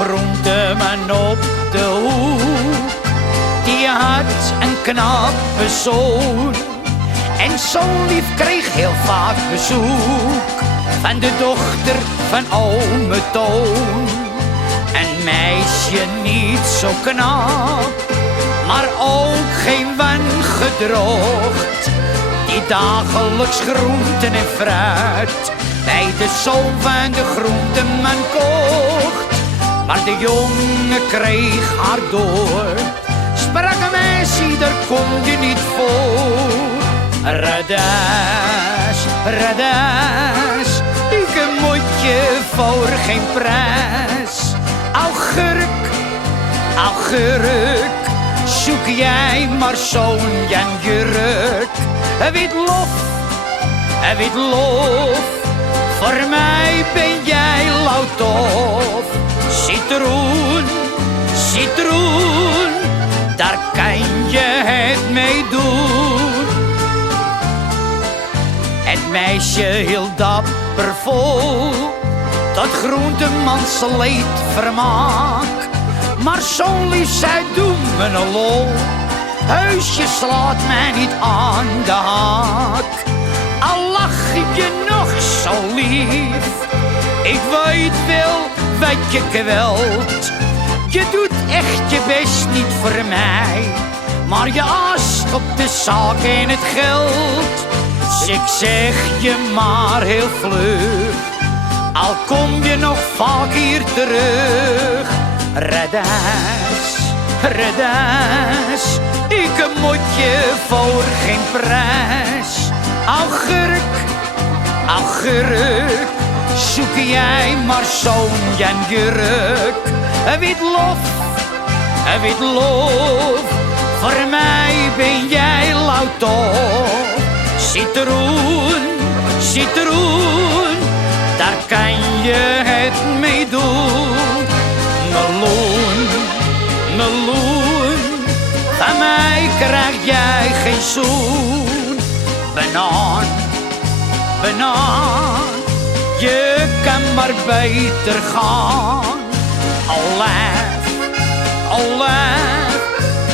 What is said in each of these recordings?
groenteman op de hoek, die had een knappe zoon. En zo'n lief kreeg heel vaak bezoek van de dochter van ome Toon. Een meisje niet zo knap, maar ook geen wangedrocht, die dagelijks groenten en fruit bij de zoon van de groenteman kocht. Maar de jongen kreeg haar door, sprak een meisje, daar kom je niet voor. Radas, radas, ik moet je voor geen prijs. Augurk, zoek jij maar zo'n Jan Jurk. Wit lof, voor mij ben jij lauwtof. Citroen, daar kan je het mee doen. Het meisje hield dapper vol, dat groentemans leed vermaak. Maar zo'n lief, zij doet me een lol, heus je slaat mij niet aan de haak. Al lach je nog zo lief, ik weet wel wat je kwelt. Je doet echt je best niet voor mij, maar je aast op de zaak en het geld. Dus ik zeg je maar heel vlug, al kom je nog vaak hier terug. Radas, ik moet je voor geen prijs. Augurk, zoek jij maar zo'n Jan Jurk. Wit lof, voor mij ben jij lauwtof. Citroen, daar kan je het mee doen. Meloen, van mij krijg jij geen zoen. Banaan, je kan maar beter gaan. Olijf,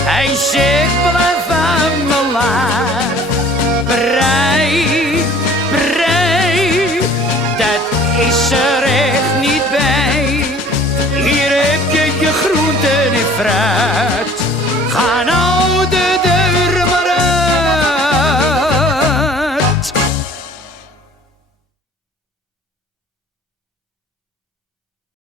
hij zegt blijf aan mijn lijf.